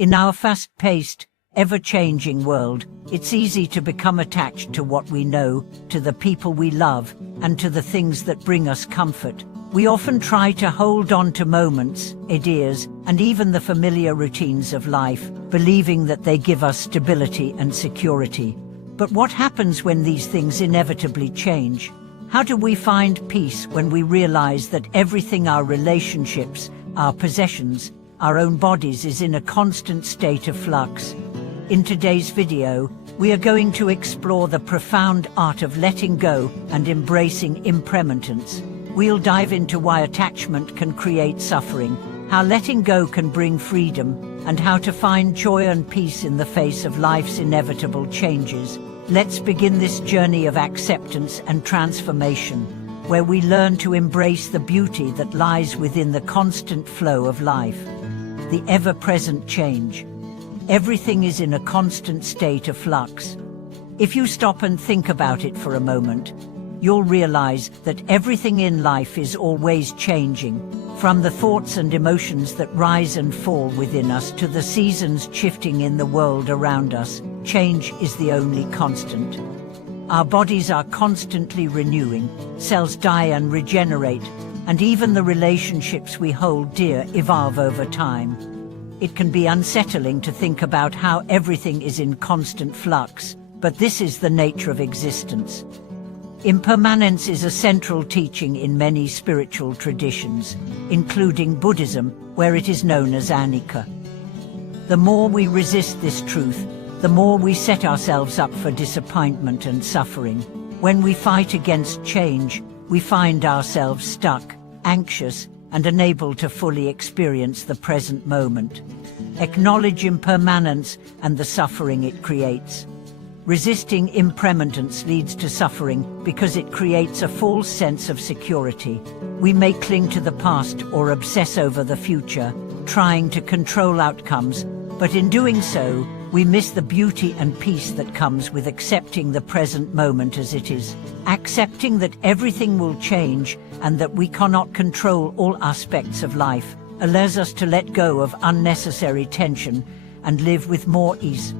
In our fast-paced, ever-changing world, it's easy to become attached to what we know, to the people we love, and to the things that bring us comfort. We often try to hold on to moments, ideas, and even the familiar routines of life, believing that they give us stability and security. But what happens when these things inevitably change? How do we find peace when we realize that everything, our relationships, our possessions, our own bodies, is in a constant state of flux? In today's video, we are going to explore the profound art of letting go and embracing impermanence. We'll dive into why attachment can create suffering, how letting go can bring freedom, and how to find joy and peace in the face of life's inevitable changes. Let's begin this journey of acceptance and transformation, where we learn to embrace the beauty that lies within the constant flow of life, the ever-present change. Everything is in a constant state of flux. If you stop and think about it for a moment, you'll realize that everything in life is always changing, from the thoughts and emotions that rise and fall within us to the seasons shifting in the world around us. Change is the only constant. Our bodies are constantly renewing, cells die and regenerate, and even the relationships we hold dear evolve over time. It can be unsettling to think about how everything is in constant flux, but this is the nature of existence. Impermanence is a central teaching in many spiritual traditions, including Buddhism, where it is known as anicca. The more we resist this truth, the more we set ourselves up for disappointment and suffering. When we fight against change, we find ourselves stuck, anxious, and unable to fully experience the present moment. Acknowledge impermanence and the suffering it creates. Resisting impermanence leads to suffering because it creates a false sense of security. We may cling to the past or obsess over the future, trying to control outcomes, but in doing so, we miss the beauty and peace that comes with accepting the present moment as it is. Accepting that everything will change and that we cannot control all aspects of life allows us to let go of unnecessary tension and live with more ease.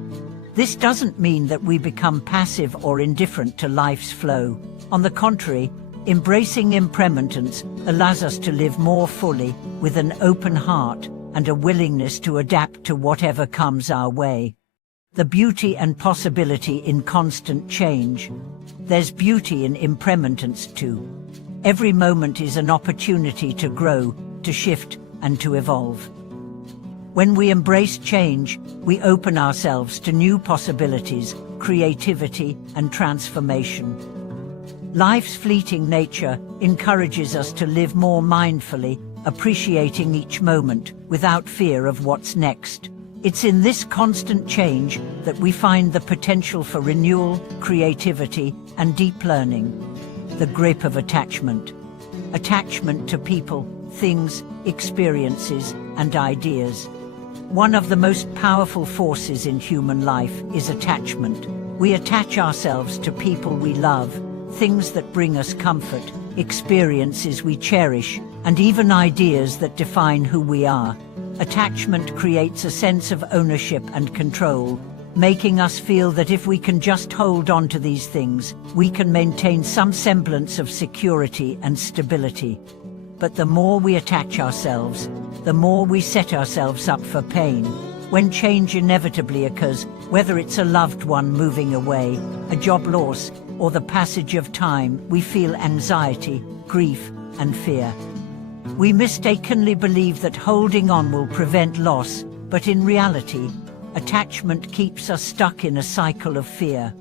This doesn't mean that we become passive or indifferent to life's flow. On the contrary, embracing impermanence allows us to live more fully, with an open heart and a willingness to adapt to whatever comes our way. The beauty and possibility in constant change. There's beauty in impermanence too. Every moment is an opportunity to grow, to shift, and to evolve. When we embrace change, we open ourselves to new possibilities, creativity, and transformation. Life's fleeting nature encourages us to live more mindfully, appreciating each moment without fear of what's next. It's in this constant change that we find the potential for renewal, creativity, and deep learning. The grip of attachment. Attachment to people, things, experiences, and ideas. One of the most powerful forces in human life is attachment. We attach ourselves to people we love, things that bring us comfort, experiences we cherish, and even ideas that define who we are. Attachment creates a sense of ownership and control, making us feel that if we can just hold on to these things, we can maintain some semblance of security and stability. But the more we attach ourselves, the more we set ourselves up for pain. When change inevitably occurs, whether it's a loved one moving away, a job loss, or the passage of time, we feel anxiety, grief, and fear. We mistakenly believe that holding on will prevent loss, but in reality, attachment keeps us stuck in a cycle of fear.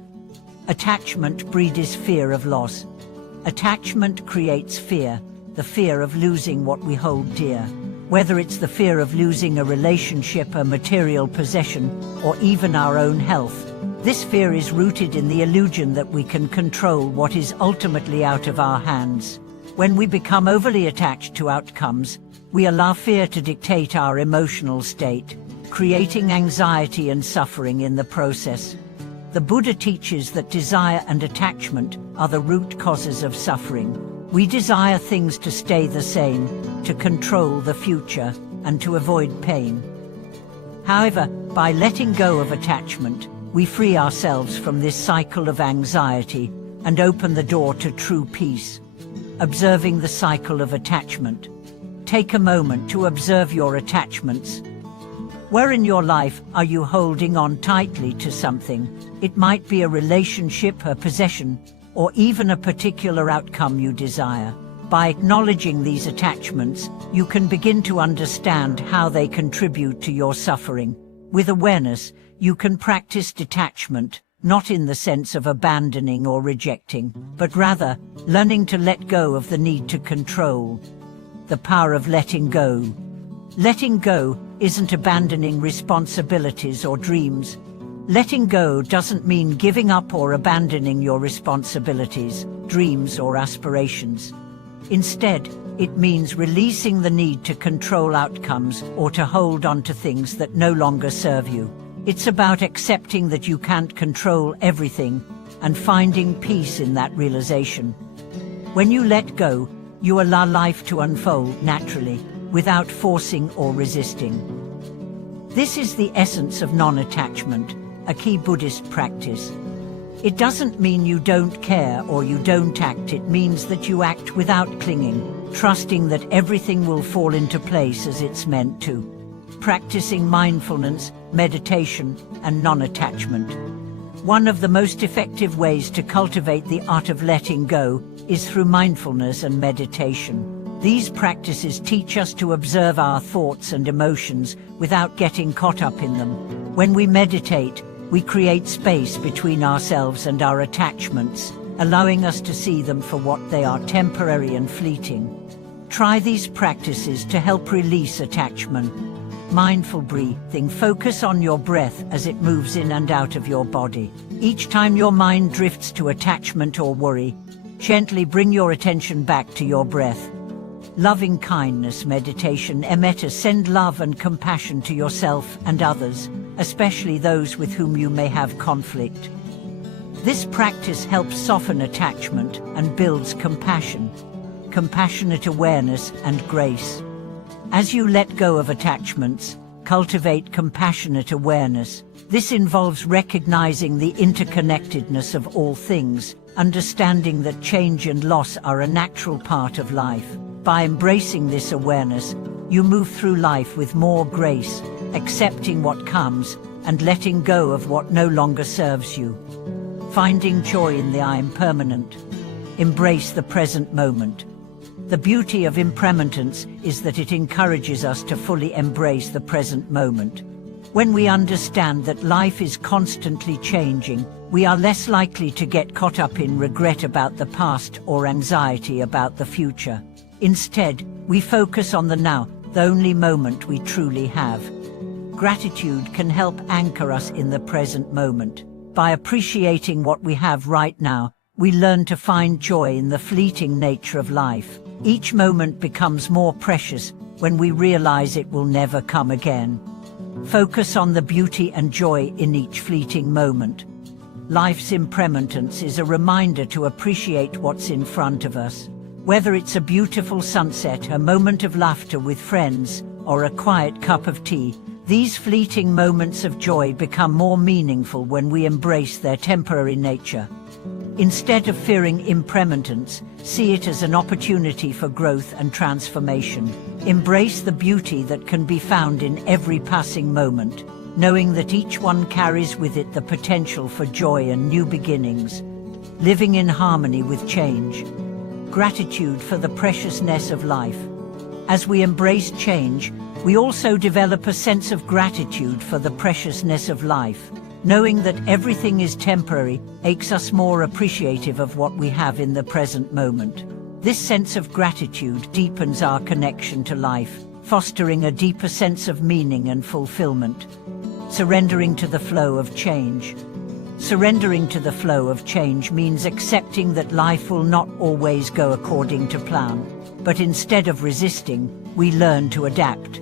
Attachment breeds fear of loss. Attachment creates fear, the fear of losing what we hold dear. Whether it's the fear of losing a relationship, a material possession, or even our own health, this fear is rooted in the illusion that we can control what is ultimately out of our hands. When we become overly attached to outcomes, we allow fear to dictate our emotional state, creating anxiety and suffering in the process. The Buddha teaches that desire and attachment are the root causes of suffering. We desire things to stay the same, to control the future, and to avoid pain. However, by letting go of attachment, we free ourselves from this cycle of anxiety and open the door to true peace. Observing the cycle of attachment. Take a moment to observe your attachments. Where in your life are you holding on tightly to something? It might be a relationship, a possession, or even a particular outcome you desire. By acknowledging these attachments, you can begin to understand how they contribute to your suffering. With awareness, you can practice detachment, not in the sense of abandoning or rejecting, but rather, learning to let go of the need to control. The power of letting go. Letting go isn't abandoning responsibilities or dreams. Letting go doesn't mean giving up or abandoning your responsibilities, dreams or aspirations. Instead, it means releasing the need to control outcomes or to hold on to things that no longer serve you. It's about accepting that you can't control everything and finding peace in that realization. When you let go, you allow life to unfold naturally, without forcing or resisting. This is the essence of non-attachment, a key Buddhist practice. It doesn't mean you don't care or you don't act. It means that you act without clinging, trusting that everything will fall into place as it's meant to. Practicing mindfulness, meditation, and non-attachment. One of the most effective ways to cultivate the art of letting go is through mindfulness and meditation. These practices teach us to observe our thoughts and emotions without getting caught up in them. When we meditate, we create space between ourselves and our attachments, allowing us to see them for what they are, temporary and fleeting. Try these practices to help release attachment. Mindful breathing. Focus on your breath as it moves in and out of your body. Each time your mind drifts to attachment or worry, gently bring your attention back to your breath. Loving kindness meditation. Metta. Send love and compassion to yourself and others, especially those with whom you may have conflict. This practice helps soften attachment and builds compassion, compassionate awareness and grace. As you let go of attachments, cultivate compassionate awareness. This involves recognizing the interconnectedness of all things, understanding that change and loss are a natural part of life. By embracing this awareness, you move through life with more grace, accepting what comes and letting go of what no longer serves you. Finding joy in the impermanent. Embrace the present moment. The beauty of impermanence is that it encourages us to fully embrace the present moment. When we understand that life is constantly changing, we are less likely to get caught up in regret about the past or anxiety about the future. Instead, we focus on the now, the only moment we truly have. Gratitude can help anchor us in the present moment. By appreciating what we have right now, we learn to find joy in the fleeting nature of life. Each moment becomes more precious when we realize it will never come again. Focus on the beauty and joy in each fleeting moment. Life's impermanence is a reminder to appreciate what's in front of us. Whether it's a beautiful sunset, a moment of laughter with friends, or a quiet cup of tea, these fleeting moments of joy become more meaningful when we embrace their temporary nature. Instead of fearing impermanence, see it as an opportunity for growth and transformation. Embrace the beauty that can be found in every passing moment, knowing that each one carries with it the potential for joy and new beginnings. Living in harmony with change. Gratitude for the preciousness of life. As we embrace change, we also develop a sense of gratitude for the preciousness of life. Knowing that everything is temporary makes us more appreciative of what we have in the present moment. This sense of gratitude deepens our connection to life, fostering a deeper sense of meaning and fulfillment. Surrendering to the flow of change. Surrendering to the flow of change means accepting that life will not always go according to plan, but instead of resisting, we learn to adapt.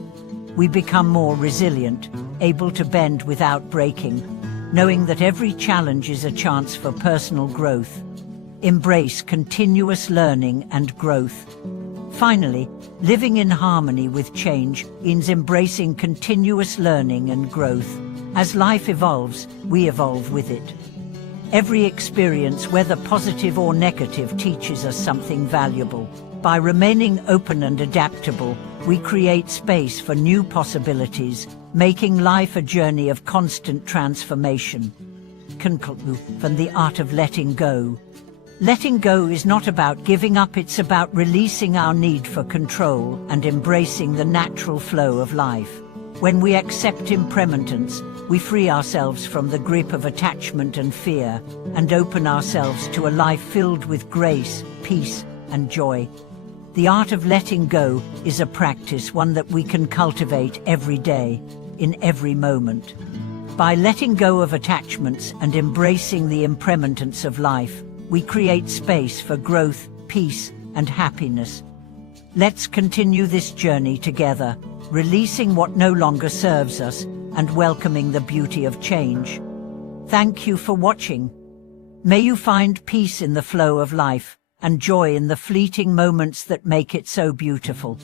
We become more resilient, able to bend without breaking, knowing that every challenge is a chance for personal growth. Embrace continuous learning and growth. Finally, Living in harmony with change means embracing continuous learning and growth. As life evolves, we evolve with it. Every experience, whether positive or negative, teaches us something valuable. By remaining open and adaptable, we create space for new possibilities, making life a journey of constant transformation. From the art of letting go. Letting go is not about giving up, it's about releasing our need for control and embracing the natural flow of life. When we accept impermanence, we free ourselves from the grip of attachment and fear, and open ourselves to a life filled with grace, peace, and joy. The art of letting go is a practice, one that we can cultivate every day, in every moment. By letting go of attachments and embracing the impermanence of life, we create space for growth, peace, and happiness. Let's continue this journey together, releasing what no longer serves us and welcoming the beauty of change. Thank you for watching. May you find peace in the flow of life and joy in the fleeting moments that make it so beautiful.